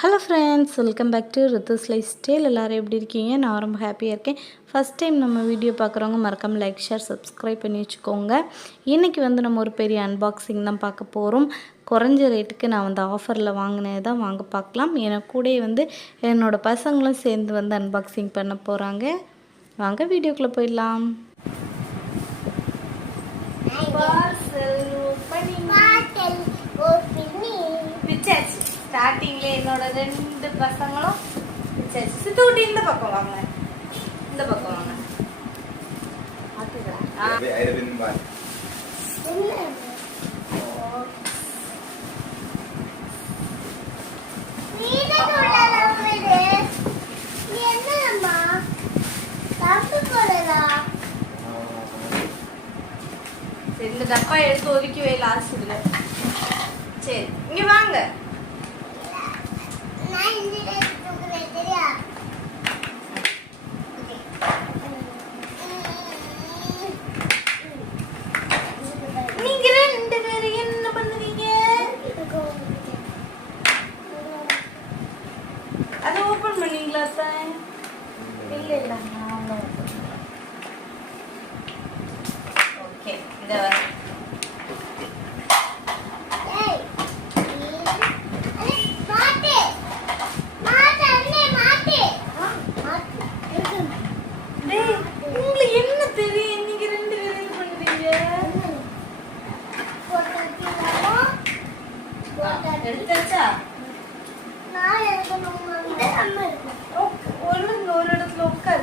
Hello friends welcome back to Rithu's lifestyle எல்லோரும் எப்படி இருக்கீங்க? நான் ரொம்ப ஹாப்பியாக இருக்கேன். ஃபஸ்ட் டைம் நம்ம வீடியோ பார்க்குறவங்க மறக்காமல் லைக் ஷேர் சப்ஸ்கிரைப் பண்ணி வச்சுக்கோங்க. இன்றைக்கி வந்து நம்ம ஒரு பெரிய அன்பாக்சிங் தான் பார்க்க போகிறோம் குறைஞ்ச ரேட்டுக்கு நான் வந்து ஆஃபரில் வாங்கினது தான். வாங்க பார்க்கலாம். எனக்கு கூடயே வந்து என்னோடய பசங்களும் சேர்ந்து வந்து அன்பாக்சிங் பண்ண போகிறாங்க வாங்க வீடியோக்குள்ளே போயிடலாம். பிச்சாச்சு ஸ்டார்டிங்ல என்னோட ரெண்டு பசங்களும் பிச்சாச்சு சித்தூட்டி இந்த பக்கம் வாங்க. இந்த பக்கம் வாங்க. தப்பு சரி இந்த டப்பா எடுத்து ஒதுக்கி வை லாஸ்ட் இதுல. சரி இங்க வாங்க நான் இந்த ட்ரெஸ் தூக்குறேன் சரியா நீங்க ரெண்டு பேரும் என்ன பண்ணுவீங்க அதை ஓபன் பண்ணீங்களா சார் இல்ல இல்ல நான் ஓகே இந்த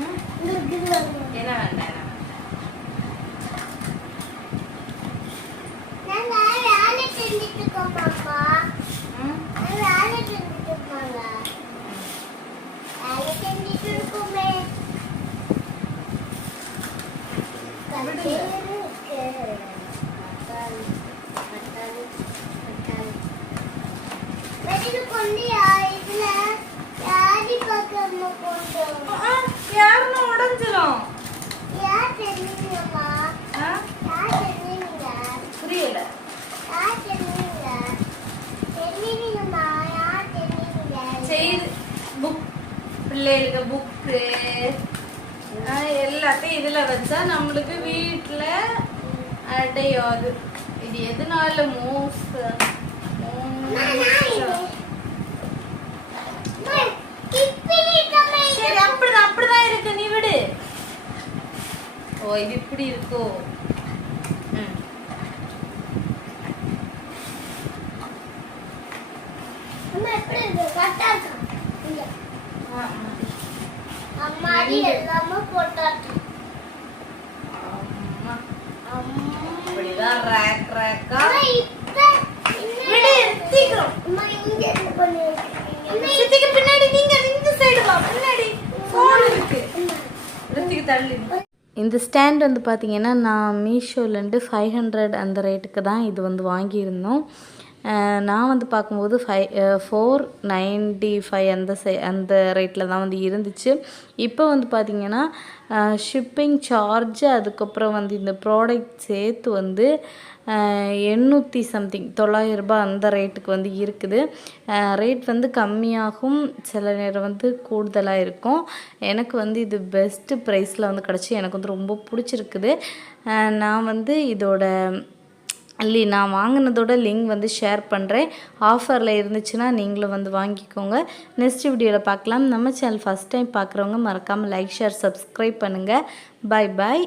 என்ன வேண்டாம் பிள்ளைகளுக்கு புக்கு எல்லாத்தையும் இதுல வச்சா நம்மளுக்கு வீட்டுல அடையாது. இது எதனால மூஸ் சரி அப்படிதான் அப்படிதான் இருக்கு. நீ விடு. ஓ இது இப்படி இருக்கோ? இந்த ஸ்டாண்ட் வந்து பார்த்தீங்கன்னா நான் மீஷோலேருந்து ஃபைவ் ஹண்ட்ரட் அந்த ரேட்டுக்கு தான் இது வந்து வாங்கியிருந்தோம். நான் வந்து பார்க்கும்போது ஃபைவ் ஃபோர் நைன்டி ஃபைவ் அந்த சை அந்த ரேட்டில் தான் வந்து இருந்துச்சு. இப்போ வந்து பார்த்திங்கன்னா ஷிப்பிங் சார்ஜ் அதுக்கப்புறம் வந்து இந்த ப்ராடக்ட் சேர்த்து வந்து எண்ணூற்றி சம்திங் தொள்ளாயிரரூபா அந்த ரேட்டுக்கு வந்து இருக்குது. ரேட் வந்து கம்மியாகும் சில நேரம் வந்து கூடுதலாக இருக்கும். எனக்கு வந்து இது பெஸ்ட்டு ப்ரைஸில் வந்து கிடச்சி எனக்கு வந்து ரொம்ப பிடிச்சிருக்குது. நான் வந்து இதோட இல்லை நான் வாங்கினதோட லிங்க் வந்து ஷேர் பண்ணுறேன் ஆஃபரில் இருந்துச்சுன்னா நீங்களும் வந்து வாங்கிக்கோங்க. நெக்ஸ்ட் வீடியோவில் பார்க்கலாம் நம்ம சேனல் ஃபஸ்ட் டைம் பார்க்குறவங்க மறக்காமல் லைக் ஷேர் சப்ஸ்கிரைப் பண்ணுங்கள் பை பாய்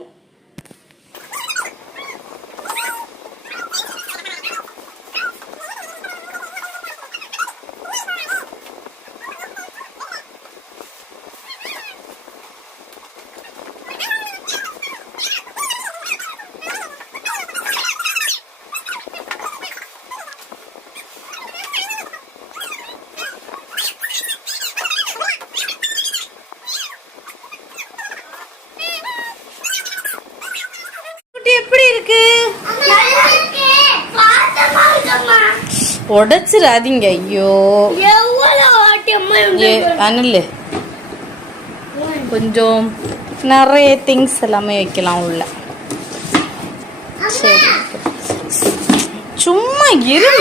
உடைச்சிடாதீங்க ஐயோ. அனில் கொஞ்சம் நிறைய திங்ஸ் எல்லாமே வைக்கலாம் உள்ள. சரி சும்மா இரு.